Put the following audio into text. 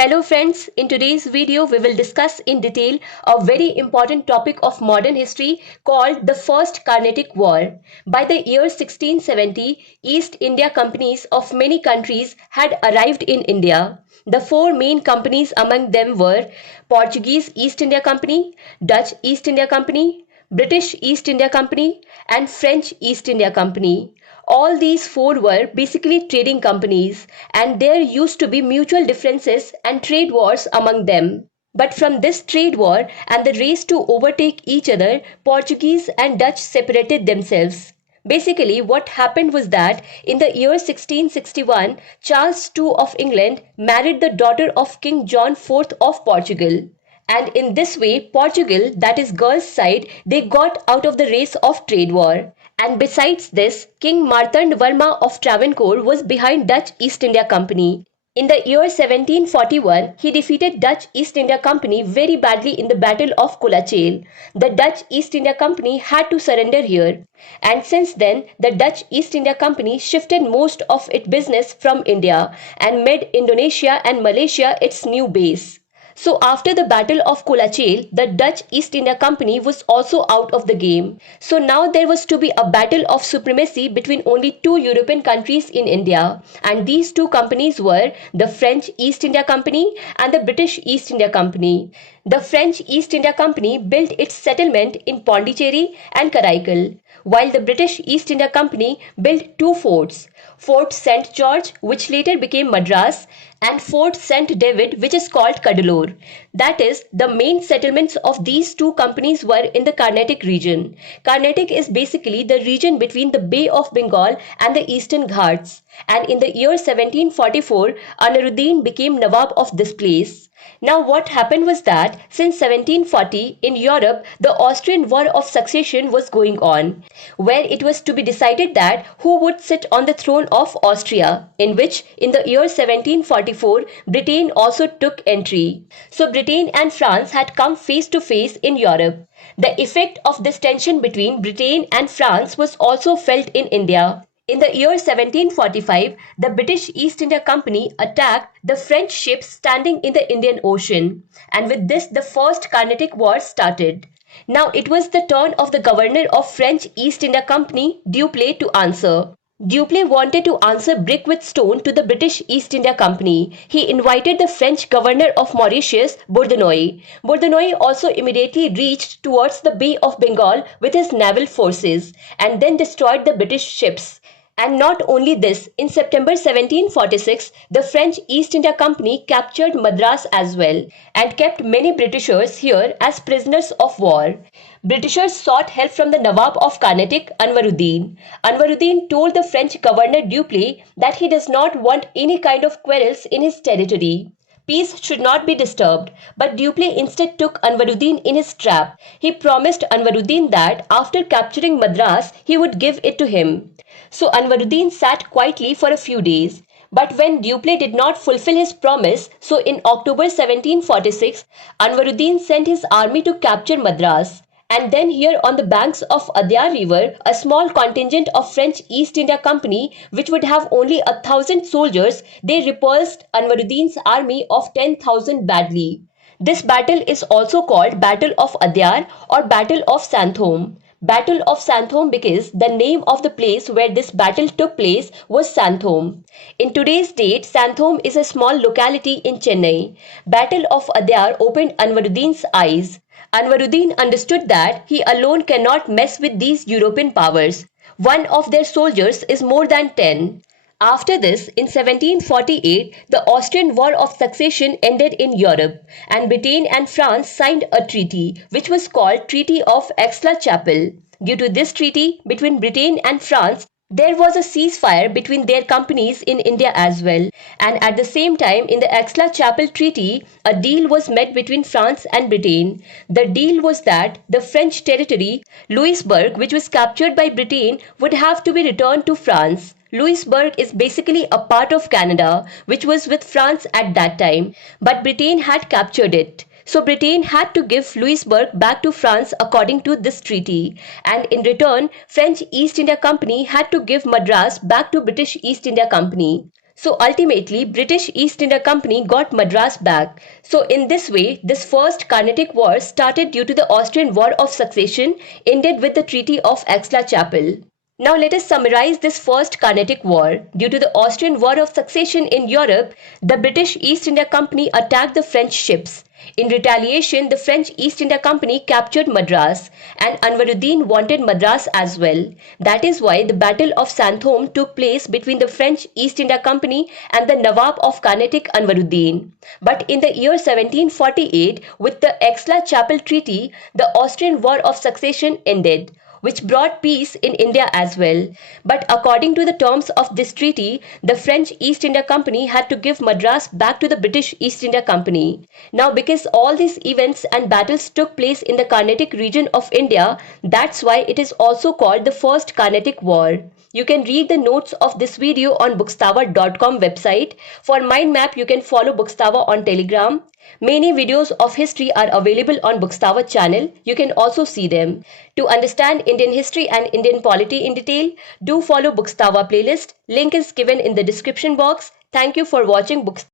Hello friends, in today's video we will discuss in detail a very important topic of modern history called the First Carnatic War. By the year 1670, East India companies of many countries had arrived in India. The four main companies among them were Portuguese East India Company, Dutch East India Company, British East India Company and French East India Company. All these four were basically trading companies, and there used to be mutual differences and trade wars among them. But from this trade war and the race to overtake each other, Portuguese and Dutch separated themselves. Basically, what happened was that in the year 1661, Charles II of England married the daughter of King John IV of Portugal. And in this way, Portugal, that is girls' side, they got out of the race of trade war. And besides this, King Martand Varma of Travancore was behind Dutch East India Company. In the year 1741, he defeated Dutch East India Company very badly in the Battle of Kulachel. The Dutch East India Company had to surrender here. And since then, the Dutch East India Company shifted most of its business from India and made Indonesia and Malaysia its new base. So after the Battle of Kulachel, the Dutch East India Company was also out of the game. So now there was to be a battle of supremacy between only two European countries in India. And these two companies were the French East India Company and the British East India Company. The French East India Company built its settlement in Pondicherry and Karaikal, while the British East India Company built two forts, Fort St. George, which later became Madras, and Fort St. David, which is called Cuddalore. That is, the main settlements of these two companies were in the Carnatic region. Carnatic is basically the region between the Bay of Bengal and the Eastern Ghats. And in the year 1744, Aniruddin became Nawab of this place. Now what happened was that since 1740 in Europe the Austrian War of Succession was going on, where it was to be decided that who would sit on the throne of Austria, in which in the year 1744 Britain also took entry. So Britain and France had come face to face in Europe. The effect of this tension between Britain and France was also felt in India. In the year 1745, the British East India Company attacked the French ships standing in the Indian Ocean, and with this the First Carnatic War started. Now it was the turn of the governor of French East India Company, Dupleix, to answer. Dupleix wanted to answer brick with stone to the British East India Company. He invited the French governor of Mauritius, Bourdonnais. Bourdonnais also immediately reached towards the Bay of Bengal with his naval forces and then destroyed the British ships. And not only this, in September 1746, the French East India Company captured Madras as well and kept many Britishers here as prisoners of war. Britishers sought help from the Nawab of Carnatic, Anwaruddin. Anwaruddin told the French governor Dupleix that he does not want any kind of quarrels in his territory. Peace should not be disturbed, but Dupleix instead took Anwaruddin in his trap. He promised Anwaruddin that after capturing Madras, he would give it to him. So Anwaruddin sat quietly for a few days. But when Dupleix did not fulfill his promise, so in October 1746, Anwaruddin sent his army to capture Madras. And then here on the banks of Adyar river, a small contingent of French East India Company, which would have only 1,000 soldiers, they repulsed Anwaruddin's army of 10,000 badly. This battle is also called Battle of Adyar or Battle of Santhome. Battle of Santhome because the name of the place where this battle took place was Santhome. In today's date, Santhome is a small locality in Chennai. Battle of Adyar opened Anwaruddin's eyes. Anwaruddin understood that he alone cannot mess with these European powers. One of their soldiers is more than 10. After this, in 1748, the Austrian War of Succession ended in Europe, and Britain and France signed a treaty, which was called Treaty of Aix-la-Chapelle. Due to this treaty between Britain and France, there was a ceasefire between their companies in India as well. And at the same time, in the Aix-la-Chapelle Treaty, a deal was made between France and Britain. The deal was that the French territory, Louisbourg, which was captured by Britain, would have to be returned to France. Louisbourg is basically a part of Canada, which was with France at that time, but Britain had captured it. So Britain had to give Louisbourg back to France according to this treaty, and in return, French East India Company had to give Madras back to British East India Company. So ultimately, British East India Company got Madras back. So in this way, this first Carnatic War started due to the Austrian War of Succession, ended with the Treaty of Aix-la-Chapelle. Now let us summarize this first Carnatic War. Due to the Austrian War of Succession in Europe, the British East India Company attacked the French ships. In retaliation, the French East India Company captured Madras, and Anwaruddin wanted Madras as well. That is why the Battle of Santhome took place between the French East India Company and the Nawab of Carnatic, Anwaruddin. But in the year 1748, with the Aix-la-Chapelle Treaty, the Austrian War of Succession ended, which brought peace in India as well. But according to the terms of this treaty, the French East India Company had to give Madras back to the British East India Company. Now, because all these events and battles took place in the Carnatic region of India, that's why it is also called the First Carnatic War. You can read the notes of this video on bookstawa.com website. For mind map, you can follow Bookstawa on Telegram. Many videos of history are available on Bookstawa channel. You can also see them. To understand Indian history and Indian polity in detail, do follow Bookstawa playlist. Link is given in the description box. Thank you for watching Bookstawa.